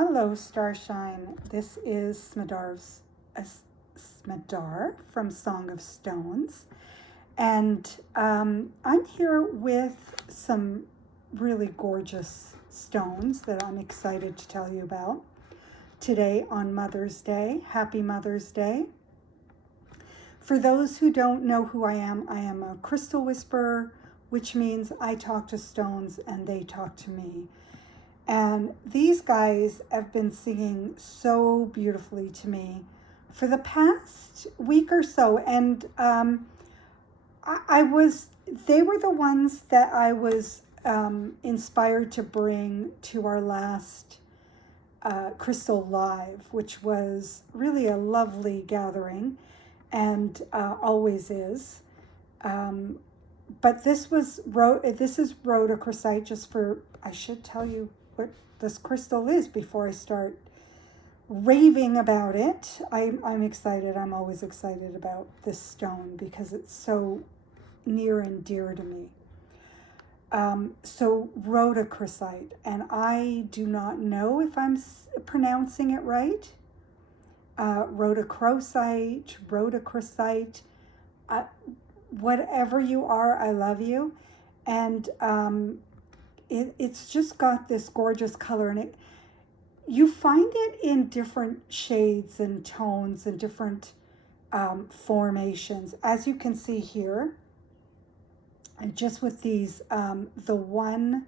Hello, Starshine. This is Smadar from Song of Stones. And I'm here with some really gorgeous stones that I'm excited to tell you about today on Mother's Day. Happy Mother's Day. For those who don't know who I am a crystal whisperer, which means I talk to stones and they talk to me. And these guys have been singing so beautifully to me for the past week or so. And they were the ones that I was inspired to bring to our last Crystal Live, which was really a lovely gathering and always is. But this is rhodochrosite, just for, I should tell you what this crystal is before I start raving about it. I'm excited. I'm always excited about this stone because it's so near and dear to me. So rhodochrosite, and I do not know if I'm pronouncing it right. Rhodochrosite, whatever you are, I love you. And it's just got this gorgeous color, and you find it in different shades and tones and different formations, as you can see here. And just with these, the one, I'm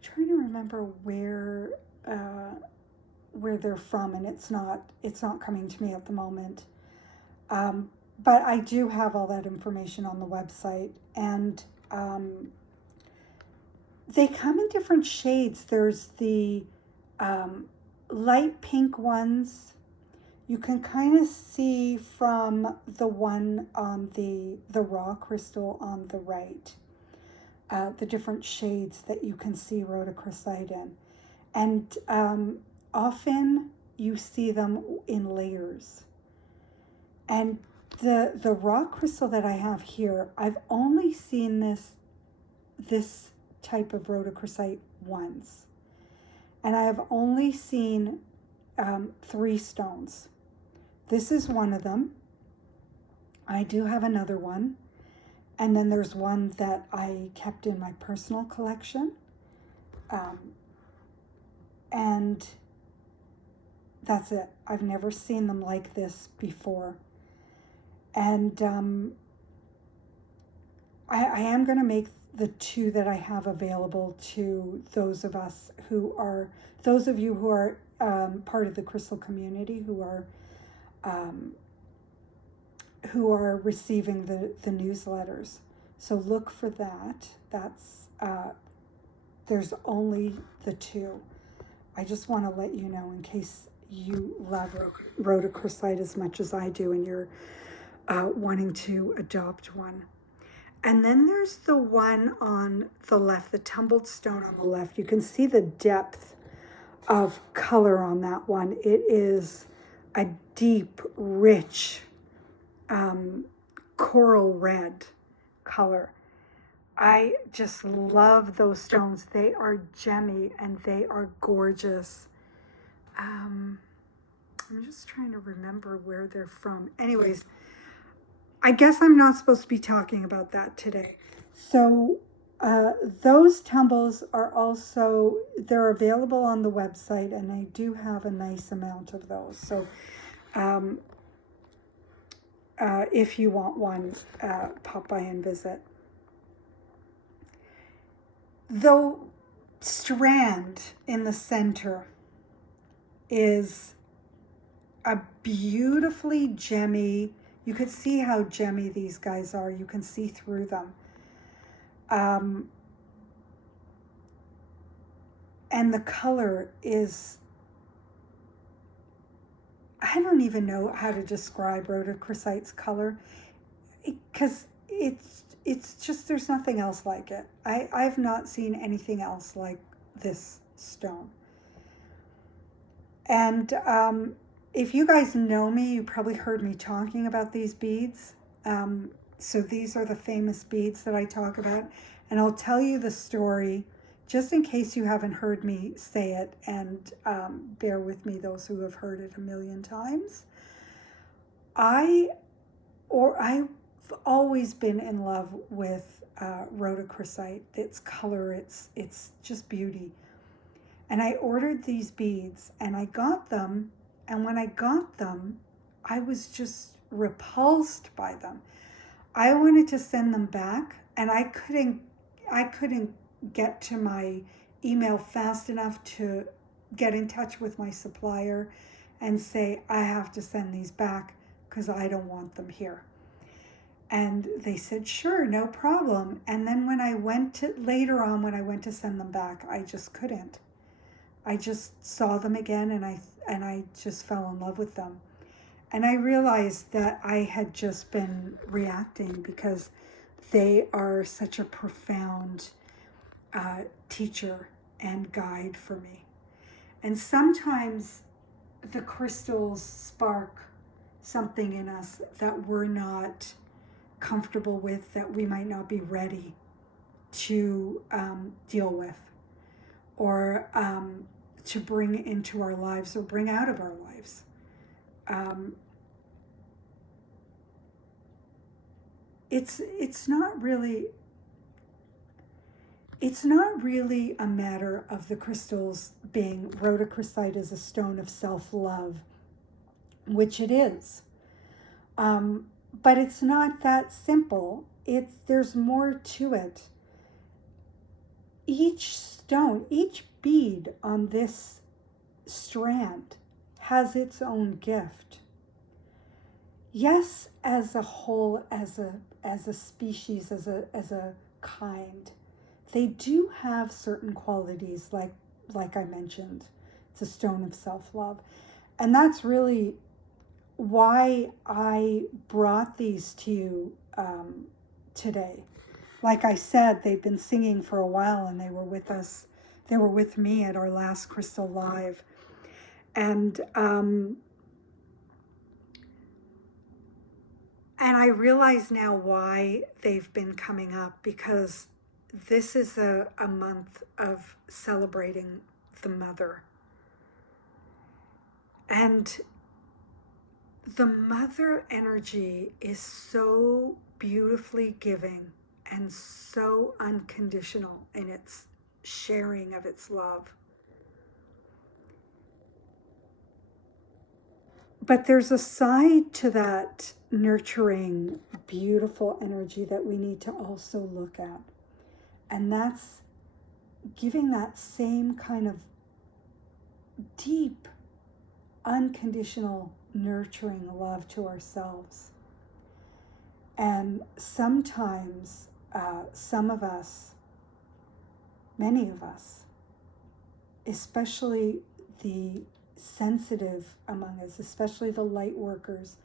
trying to remember where they're from, and it's not coming to me at the moment. But I do have all that information on the website, and they come in different shades. There's the light pink ones. You can kind of see from the one on the raw crystal on the right, the different shades that you can see rhodochrosite in. And often you see them in layers. And the raw crystal that I have here, I've only seen this type of rhodochrosite once. And I have only seen 3 stones. This is one of them. I do have another one. And then there's one that I kept in my personal collection. And that's it. I've never seen them like this before. And I am going to make the 2 that I have available to those of you who are part of the crystal community, who are receiving the newsletters. So look for that. That's there's only the 2. I just want to let you know in case you love rhodochrosite as much as I do, and you're wanting to adopt one. And then there's the one on the left, the tumbled stone on the left. You can see the depth of color on that one. It is a deep, rich coral red color. I just love those stones. They are gemmy and they are gorgeous. I'm just trying to remember where they're from. Anyways, I guess I'm not supposed to be talking about that today. So those tumbles are also, they're available on the website, and I do have a nice amount of those. So if you want one, pop by and visit. The strand in the center is a beautifully gemmy. You can see how gemmy these guys are. You can see through them. And the color is, I don't even know how to describe rhodochrosite's color, because it's just, there's nothing else like it. I've not seen anything else like this stone. And if you guys know me, you probably heard me talking about these beads. So these are the famous beads that I talk about. And I'll tell you the story just in case you haven't heard me say it, and bear with me, those who have heard it a million times, I've always been in love with rhodochrosite. Its color, it's just beauty. And I ordered these beads and I got them. And when I got them, I was just repulsed by them. I wanted to send them back, and I couldn't get to my email fast enough to get in touch with my supplier and say, I have to send these back because I don't want them here. And they said, sure, no problem. And then later on when I went to send them back, I just couldn't. I just saw them again, and I just fell in love with them. And I realized that I had just been reacting because they are such a profound teacher and guide for me. And sometimes the crystals spark something in us that we're not comfortable with, that we might not be ready to deal with, or to bring into our lives, or bring out of our lives. It's not really a matter of the crystals being, rhodochrosite is a stone of self-love, which it is. But it's not that simple. There's more to it. Each stone, each bead on this strand has its own gift. Yes, as a whole, as a species, as a kind, they do have certain qualities, like I mentioned. It's a stone of self-love. And that's really why I brought these to you today. Like I said, they've been singing for a while, and they were with me at our last Crystal Live. And I realize now why they've been coming up, because this is a month of celebrating the mother. And the mother energy is so beautifully giving and so unconditional in its sharing of its love. But there's a side to that nurturing, beautiful energy that we need to also look at. And that's giving that same kind of deep, unconditional, nurturing love to ourselves. And sometimes, some of us, many of us, especially the sensitive among us, especially the light workers,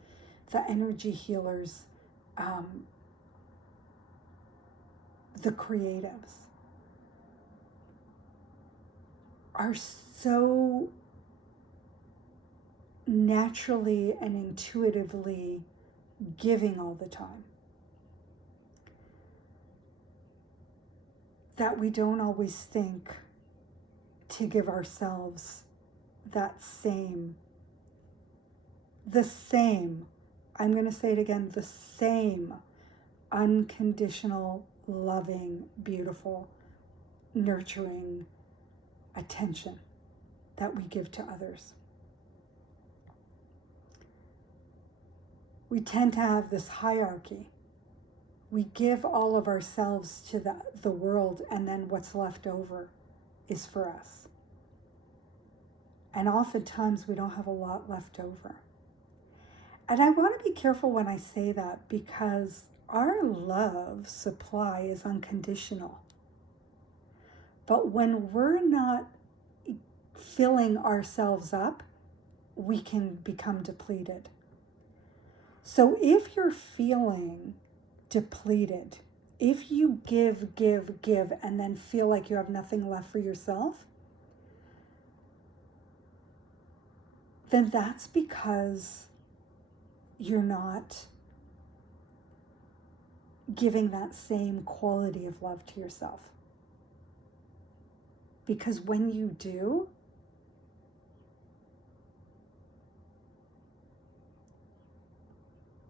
the energy healers, the creatives, are so naturally and intuitively giving all the time that we don't always think to give ourselves the same, I'm going to say it again, the same unconditional, loving, beautiful, nurturing attention that we give to others. We tend to have this hierarchy. We give all of ourselves to the world, and then what's left over is for us. And oftentimes we don't have a lot left over. And I want to be careful when I say that, because our love supply is unconditional. But when we're not filling ourselves up, we can become depleted. So if you're feeling depleted, if you give, and then feel like you have nothing left for yourself, then that's because you're not giving that same quality of love to yourself. Because when you do,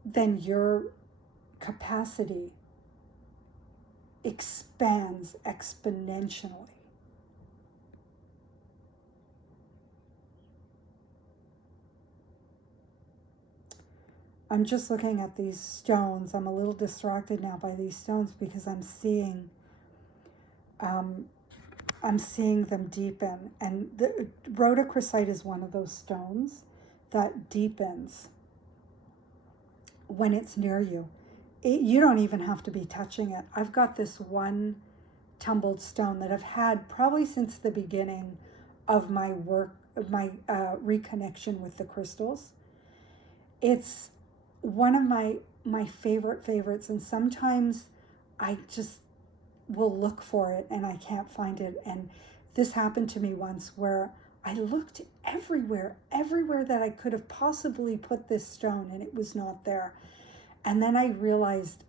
then your capacity expands exponentially. I'm just looking at these stones. I'm a little distracted now by these stones because I'm seeing them deepen. And the rhodochrosite is one of those stones that deepens when it's near you. You don't even have to be touching it. I've got this one tumbled stone that I've had probably since the beginning of my work, of my reconnection with the crystals. It's one of my favorites, and sometimes I just will look for it and I can't find it. And this happened to me once where I looked everywhere that I could have possibly put this stone, and it was not there. And then I realized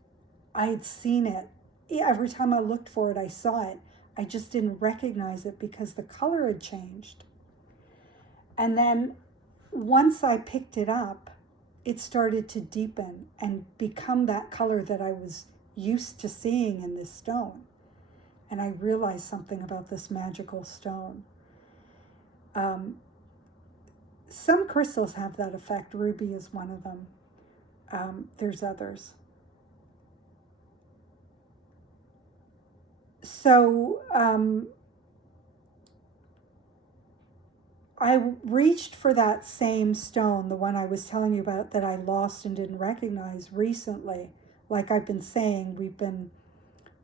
I had seen it. Every time I looked for it, I saw it. I just didn't recognize it because the color had changed. And then once I picked it up, it started to deepen and become that color that I was used to seeing in this stone. And I realized something about this magical stone. Some crystals have that effect. Ruby is one of them. There's others. So I reached for that same stone, the one I was telling you about that I lost and didn't recognize recently. Like I've been saying,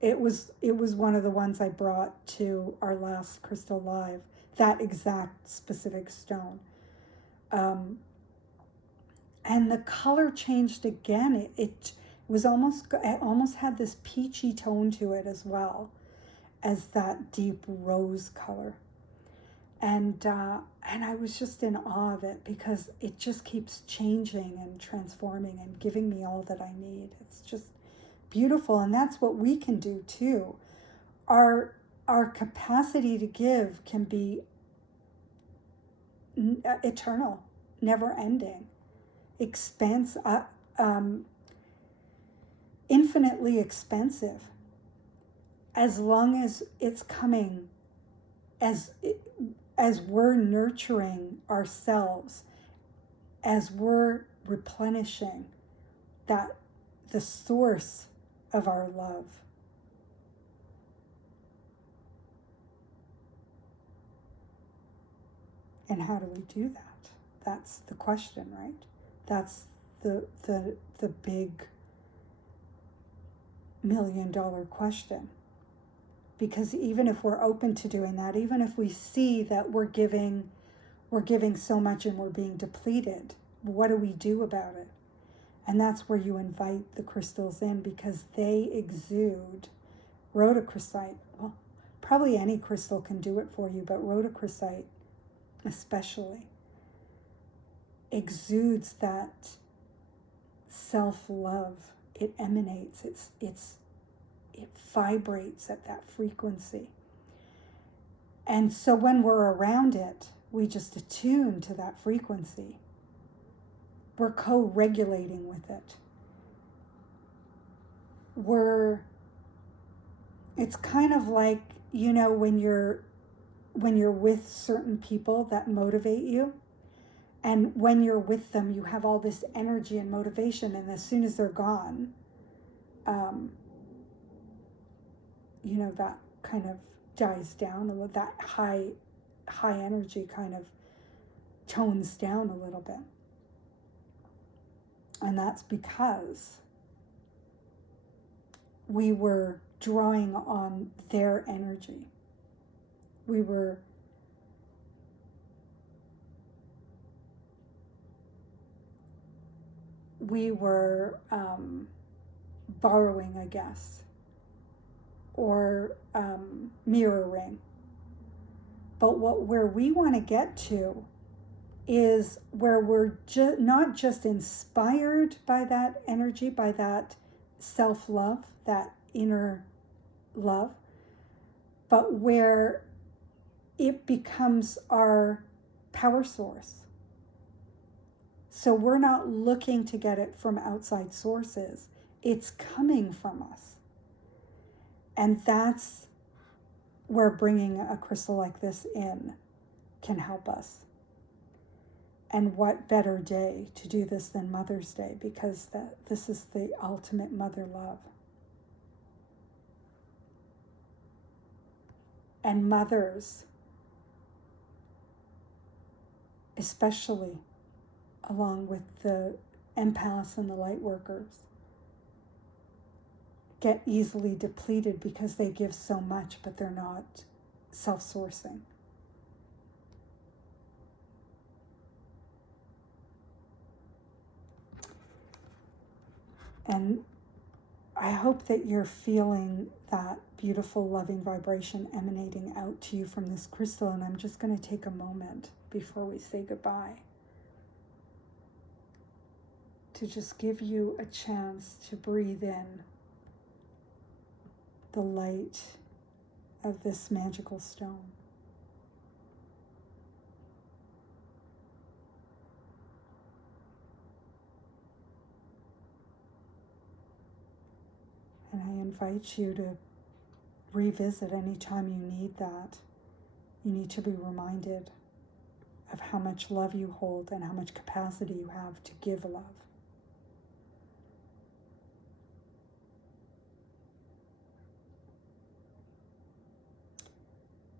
it was one of the ones I brought to our last Crystal Live, that exact specific stone. And the color changed again. It almost had this peachy tone to it as well as that deep rose color. And I was just in awe of it because it just keeps changing and transforming and giving me all that I need. It's just beautiful, and that's what we can do too. Our capacity to give can be eternal, never ending, infinitely expensive, as long as it's coming, as we're nurturing ourselves, as we're replenishing the source of our love. And how do we do that? That's the question, right? That's the big $1 million question. Because even if we're open to doing that, even if we see that we're giving so much and we're being depleted, what do we do about it? And that's where you invite the crystals in, because they exude rhodochrosite. Well, probably any crystal can do it for you, but rhodochrosite especially exudes that self-love. It emanates. It vibrates at that frequency. And so when we're around it, we just attune to that frequency. We're co-regulating with it. It's kind of like, when you're with certain people that motivate you, and when you're with them, you have all this energy and motivation, and as soon as they're gone, that kind of dies down, and that high energy kind of tones down a little bit. And that's because we were drawing on their energy. We were borrowing, I guess, or mirroring. But where we want to get to is where we're not just inspired by that energy, by that self-love, that inner love, but where it becomes our power source. So we're not looking to get it from outside sources. It's coming from us. And that's where bringing a crystal like this in can help us. And what better day to do this than Mother's Day, because this is the ultimate mother love. And mothers, especially, along with the empaths and the light workers, get easily depleted because they give so much, but they're not self-sourcing. And I hope that you're feeling that beautiful, loving vibration emanating out to you from this crystal. And I'm just going to take a moment before we say goodbye to just give you a chance to breathe in the light of this magical stone. And I invite you to revisit anytime you need that. You need to be reminded of how much love you hold and how much capacity you have to give love.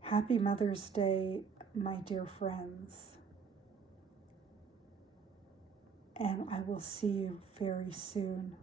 Happy Mother's Day, my dear friends. And I will see you very soon.